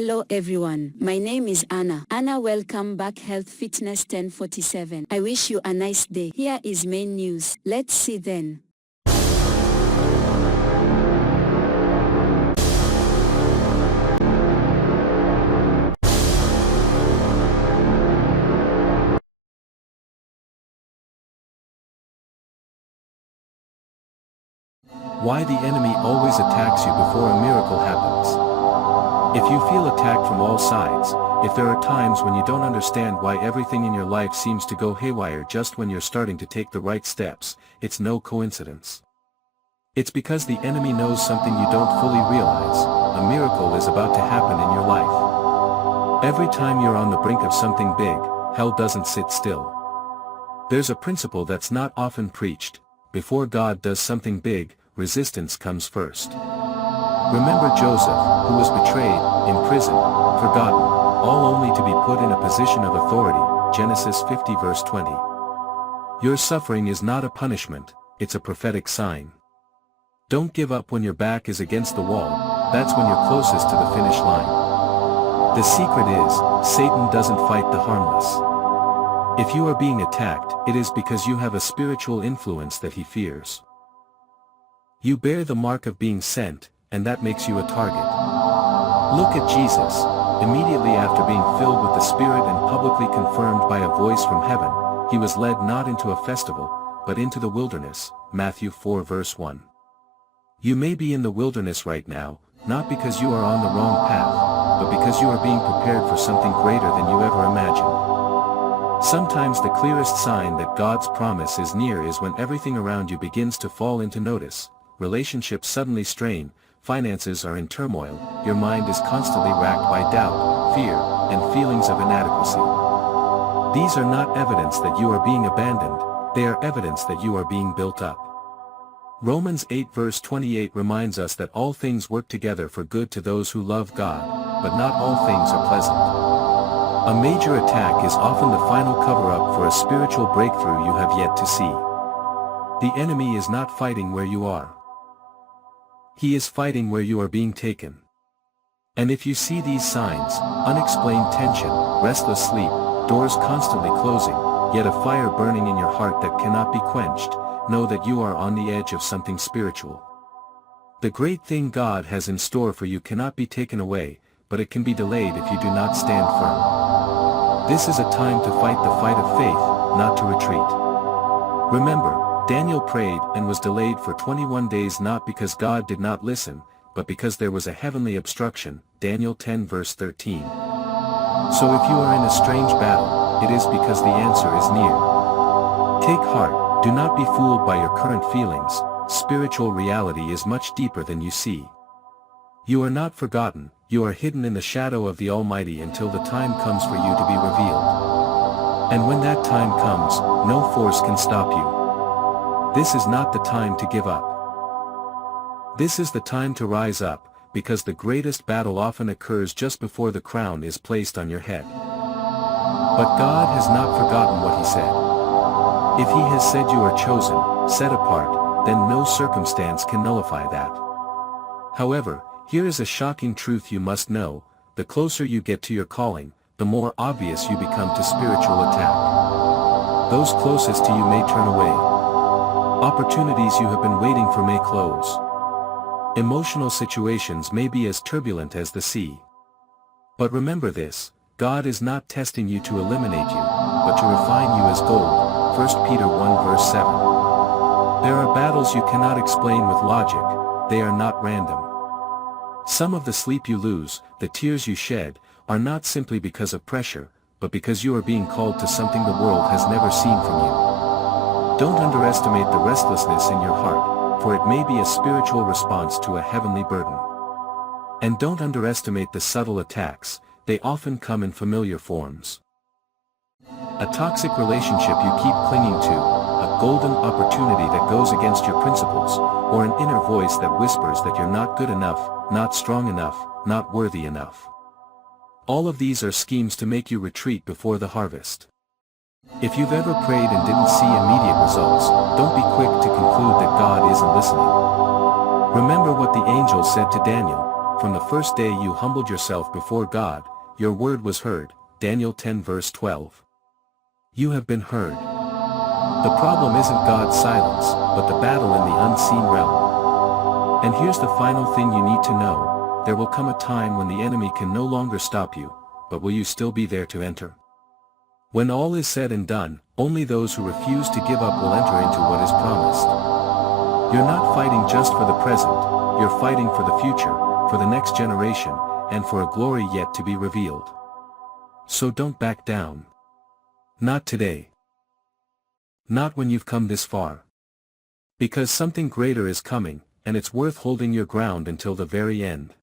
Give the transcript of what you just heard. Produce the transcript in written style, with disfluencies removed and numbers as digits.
Hello everyone, my name is Anna. Anna, welcome back Health Fitness 1047. I wish you a nice day. Here is main news. Let's see then. Why the enemy always attacks you before a miracle happens. If you feel attacked from all sides, if there are times when you don't understand why everything in your life seems to go haywire just when you're starting to take the right steps, it's no coincidence. It's because the enemy knows something you don't fully realize. A miracle is about to happen in your life. Every time you're on the brink of something big, hell doesn't sit still. There's a principle that's not often preached. Before God does something big, resistance comes first. Remember Joseph, who was betrayed, imprisoned, forgotten, all only to be put in a position of authority, Genesis 50 verse 20. Your suffering is not a punishment, it's a prophetic sign. Don't give up when your back is against the wall, that's when you're closest to the finish line. The secret is, Satan doesn't fight the harmless. If you are being attacked, it is because you have a spiritual influence that he fears. You bear the mark of being sent, and that makes you a target. Look at Jesus. Immediately after being filled with the Spirit and publicly confirmed by a voice from heaven, he was led not into a festival, but into the wilderness, Matthew 4 verse 1. You may be in the wilderness right now, not because you are on the wrong path, but because you are being prepared for something greater than you ever imagined. Sometimes the clearest sign that God's promise is near is when everything around you begins to fall into notice. Relationships suddenly strain, finances are in turmoil, your mind is constantly racked by doubt, fear, and feelings of inadequacy. These are not evidence that you are being abandoned, they are evidence that you are being built up. Romans 8 verse 28 reminds us that all things work together for good to those who love God, but not all things are pleasant. A major attack is often the final cover-up for a spiritual breakthrough you have yet to see. The enemy is not fighting where you are. He is fighting where you are being taken. And if you see these signs, unexplained tension, restless sleep, doors constantly closing, yet a fire burning in your heart that cannot be quenched, know that you are on the edge of something spiritual. The great thing God has in store for you cannot be taken away, but it can be delayed if you do not stand firm. This is a time to fight the fight of faith, not to retreat. Remember, Daniel prayed and was delayed for 21 days not because God did not listen, but because there was a heavenly obstruction, Daniel 10 verse 13. So if you are in a strange battle, it is because the answer is near. Take heart, do not be fooled by your current feelings, spiritual reality is much deeper than you see. You are not forgotten, you are hidden in the shadow of the Almighty until the time comes for you to be revealed. And when that time comes, no force can stop you. This is not the time to give up. This is the time to rise up, because the greatest battle often occurs just before the crown is placed on your head. But God has not forgotten what he said. If he has said you are chosen, set apart, then no circumstance can nullify that. However, here is a shocking truth you must know, the closer you get to your calling, the more obvious you become to spiritual attack. Those closest to you may turn away. Opportunities you have been waiting for may close. Emotional situations may be as turbulent as the sea. But remember this, God is not testing you to eliminate you, but to refine you as gold, 1 Peter 1 verse 7. There are battles you cannot explain with logic, they are not random. Some of the sleep you lose, the tears you shed, are not simply because of pressure, but because you are being called to something the world has never seen from you. Don't underestimate the restlessness in your heart, for it may be a spiritual response to a heavenly burden. And don't underestimate the subtle attacks, they often come in familiar forms. A toxic relationship you keep clinging to, a golden opportunity that goes against your principles, or an inner voice that whispers that you're not good enough, not strong enough, not worthy enough. All of these are schemes to make you retreat before the harvest. If you've ever prayed and didn't see immediate results, don't be quick to conclude that God isn't listening. Remember what the angel said to Daniel, from the first day you humbled yourself before God, your word was heard, Daniel 10 verse 12. You have been heard. The problem isn't God's silence, but the battle in the unseen realm. And here's the final thing you need to know, there will come a time when the enemy can no longer stop you, but will you still be there to enter? When all is said and done, only those who refuse to give up will enter into what is promised. You're not fighting just for the present, you're fighting for the future, for the next generation, and for a glory yet to be revealed. So don't back down. Not today. Not when you've come this far. Because something greater is coming, and it's worth holding your ground until the very end.